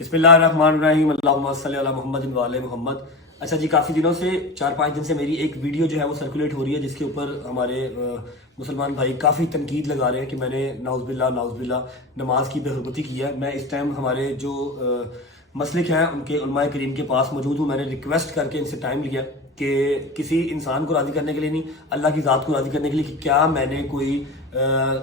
بسم اللہ الرحمن الرحیم، اللہم صلی علی محمد و علی محمد۔ اچھا جی، کافی دنوں سے 4-5 دن سے میری ایک ویڈیو جو ہے وہ سرکولیٹ ہو رہی ہے، جس کے اوپر ہمارے مسلمان بھائی کافی تنقید لگا رہے ہیں کہ میں نے نعوذ باللہ نماز کی بے حرمتی کی ہے۔ میں اس ٹائم ہمارے جو مسلک ہیں ان کے علماء کریم کے پاس موجود ہوں۔ میں نے ریکویسٹ کر کے ان سے ٹائم لیا کہ کسی انسان کو راضی کرنے کے لیے نہیں، اللہ کی ذات کو راضی کرنے کے لیے، کہ کیا میں نے کوئی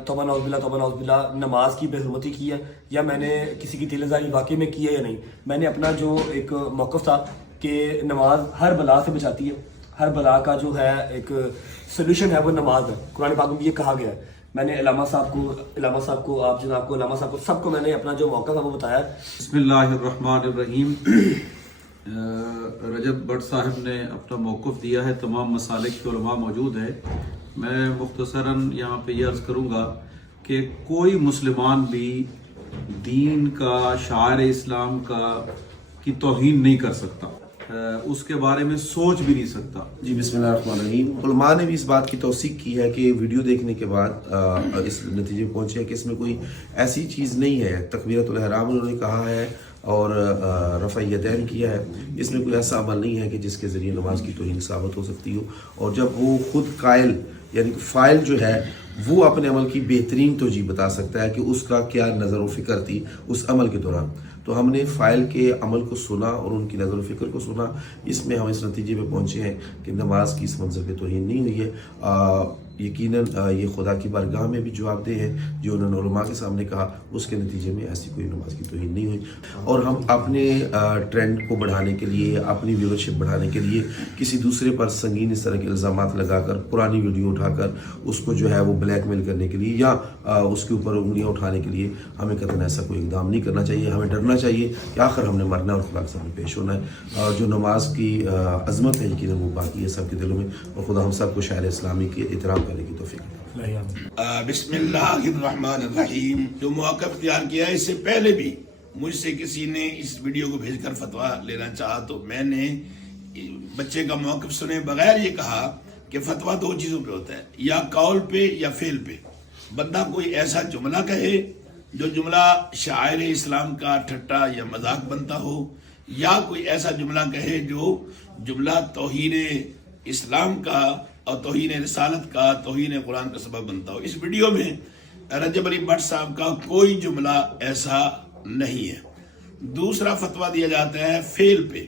توبہ نعوذ باللہ نماز کی بے حرمتی کی ہے، یا میں نے کسی کی دل آزاری واقعی میں کی ہے یا نہیں۔ میں نے اپنا جو ایک موقف تھا کہ نماز ہر بلا سے بچاتی ہے، ہر بلا کا جو ہے ایک سلوشن ہے وہ نماز ہے، قرآن پاک میں یہ کہا گیا ہے۔ میں نے علامہ صاحب کو آپ جناب کو، علامہ صاحب کو، سب کو میں نے اپنا جو موقف ہے وہ بتایا۔ بسم اللہ الرحمن الرحیم۔ رجب بٹ صاحب نے اپنا موقف دیا ہے، تمام مسالک کے علماء موجود ہے۔ میں مختصراً یہاں پہ یہ عرض کروں گا کہ کوئی مسلمان بھی دین کا، شعائر اسلام کی توہین نہیں کر سکتا، اس کے بارے میں سوچ بھی نہیں سکتا۔ جی بسم اللہ الرحمن الرحیم۔ علماء نے بھی اس بات کی توثیق کی ہے کہ ویڈیو دیکھنے کے بعد اس نتیجے پہ پہنچے کہ اس میں کوئی ایسی چیز نہیں ہے۔ تکبیرۃ الاحرام انہوں نے کہا ہے اور رفع یدین کیا ہے، اس میں کوئی ایسا عمل نہیں ہے کہ جس کے ذریعے نماز کی توہین ثابت ہو سکتی ہو۔ اور جب وہ خود قائل یعنی فاعل جو ہے وہ اپنے عمل کی بہترین توجیہ بتا سکتا ہے کہ اس کا کیا نظر و فکر تھی اس عمل کے دوران، تو ہم نے فاعل کے عمل کو سنا اور ان کی نظر و فکر کو سنا۔ اس میں ہم اس نتیجے پہ پہنچے ہیں کہ نماز کی اس منظر پہ توہین نہیں ہوئی ہے۔ یقیناً یہ خدا کی بارگاہ میں بھی جواب دہ ہے جو انہوں نے علماء کے سامنے کہا، اس کے نتیجے میں ایسی کوئی نماز کی توہین نہیں ہوئی۔ اور ہم اپنے ٹرینڈ کو بڑھانے کے لیے، اپنی ویورشپ بڑھانے کے لیے کسی دوسرے پر سنگین اس طرح کے الزامات لگا کر، پرانی ویڈیو اٹھا کر اس کو جو ہے وہ بلیک میل کرنے کے لیے یا اس کے اوپر انگلیاں اٹھانے کے لیے ہمیں قطعاً ایسا کوئی اقدام نہیں کرنا چاہیے۔ ہمیں ڈرنا چاہیے کہ آخر ہم نے مرنا اور خدا کے سامنے پیش ہونا ہے۔ جو نماز کی عظمت ہے یقیناً وہ باقی ہے سب کے دلوں میں، اور خدا ہم سب کو شاعر اسلامی کے احترام کرنے کی توفیق عطا۔ بسم اللہ الرحمن الرحیم۔ جو موقف تیار کیا ہے، اس سے پہلے بھی مجھ سے کسی نے اس ویڈیو کو بھیج کر فتویٰ لینا چاہا تو میں نے بچے کا موقف سنے بغیر یہ کہا کہ فتویٰ دو چیزوں پہ ہوتا ہے، یا قول پہ یا فعل پہ۔ بندہ کوئی ایسا جملہ کہے جو جملہ شاعر اسلام کا ٹھٹا یا مذاق بنتا ہو، یا کوئی ایسا جملہ کہے جو جملہ توہین اسلام کا اور توہین رسالت کا، توہین قرآن کا سبب بنتا ہو۔ اس ویڈیو میں رجب علی بٹ صاحب کا کوئی جملہ ایسا نہیں ہے۔ دوسرا فتویٰ دیا جاتا ہے فعل پہ،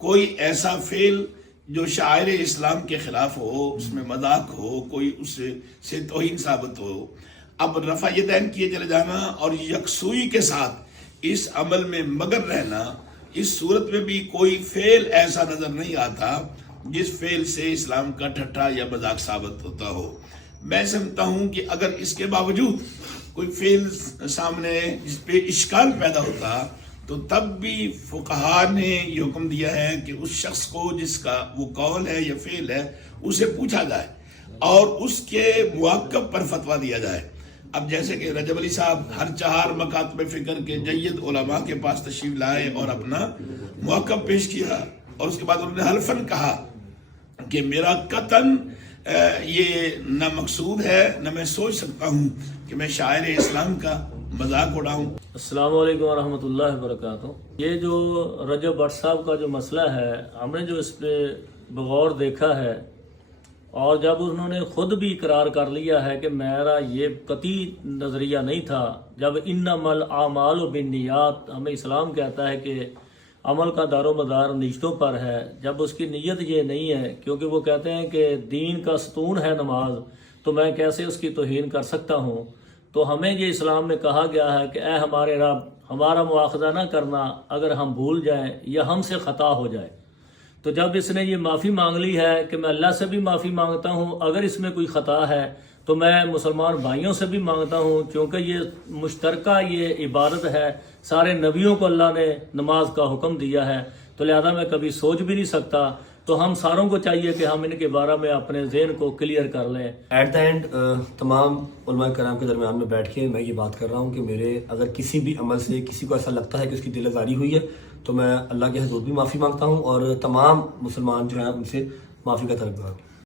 کوئی ایسا فعل جو شاعر اسلام کے خلاف ہو، اس میں مذاق ہو، کوئی اس سے توہین ثابت ہو۔ اب رفع یدین کیے چلے جانا اور یکسوئی کے ساتھ اس عمل میں مگر رہنا، اس صورت میں بھی کوئی فعل ایسا نظر نہیں آتا جس فعل سے اسلام کا ٹھٹا یا مذاق ثابت ہوتا ہو۔ میں سمجھتا ہوں کہ اگر اس کے باوجود کوئی فعل سامنے جس پہ اشکال پیدا ہوتا تو تب بھی فقہا نے یہ حکم دیا ہے کہ اس شخص کو جس کا وہ قول ہے یا فعل ہے اسے پوچھا جائے اور اس کے موقف پر فتویٰ دیا جائے۔ اب جیسے کہ رجب علی صاحب ہر 4 مکاتب فکر کے جید علماء کے پاس تشریف لائے اور اپنا موقف پیش کیا، اور اس کے بعد انہوں نے حلفاً کہا کہ میرا قطعاً یہ نہ مقصود ہے، نہ میں سوچ سکتا ہوں کہ میں شاعر اسلام کا مذاق اڑاؤں۔ السلام علیکم ورحمۃ اللہ وبرکاتہ۔ یہ جو رجب بٹ صاحب کا جو مسئلہ ہے، ہم نے جو اس پہ بغور دیکھا ہے، اور جب انہوں نے خود بھی اقرار کر لیا ہے کہ میرا یہ قطعی نظریہ نہیں تھا، جب انما الاعمال بالنیات، ہمیں اسلام کہتا ہے کہ عمل کا دار و مدار نیتوں پر ہے، جب اس کی نیت یہ نہیں ہے، کیونکہ وہ کہتے ہیں کہ دین کا ستون ہے نماز، تو میں کیسے اس کی توہین کر سکتا ہوں؟ تو ہمیں یہ اسلام میں کہا گیا ہے کہ اے ہمارے رب، ہمارا مواخذہ نہ کرنا اگر ہم بھول جائیں یا ہم سے خطا ہو جائے۔ تو جب اس نے یہ معافی مانگ لی ہے کہ میں اللہ سے بھی معافی مانگتا ہوں اگر اس میں کوئی خطا ہے، تو میں مسلمان بھائیوں سے بھی مانگتا ہوں، کیونکہ یہ مشترکہ یہ عبادت ہے، سارے نبیوں کو اللہ نے نماز کا حکم دیا ہے، تو لہذا میں کبھی سوچ بھی نہیں سکتا۔ تو ہم ساروں کو چاہیے کہ ہم ان کے بارے میں اپنے ذہن کو کلیئر کر لیں۔ ایٹ دا اینڈ تمام علماء کرام کے درمیان میں بیٹھ کے میں یہ بات کر رہا ہوں کہ میرے اگر کسی بھی عمل سے کسی کو ایسا لگتا ہے کہ اس کی دل آزاری ہوئی ہے، تو میں اللہ کے حضور بھی معافی مانگتا ہوں اور تمام مسلمان جو ہیں ان سے معافی کا طلب کرتا ہوں۔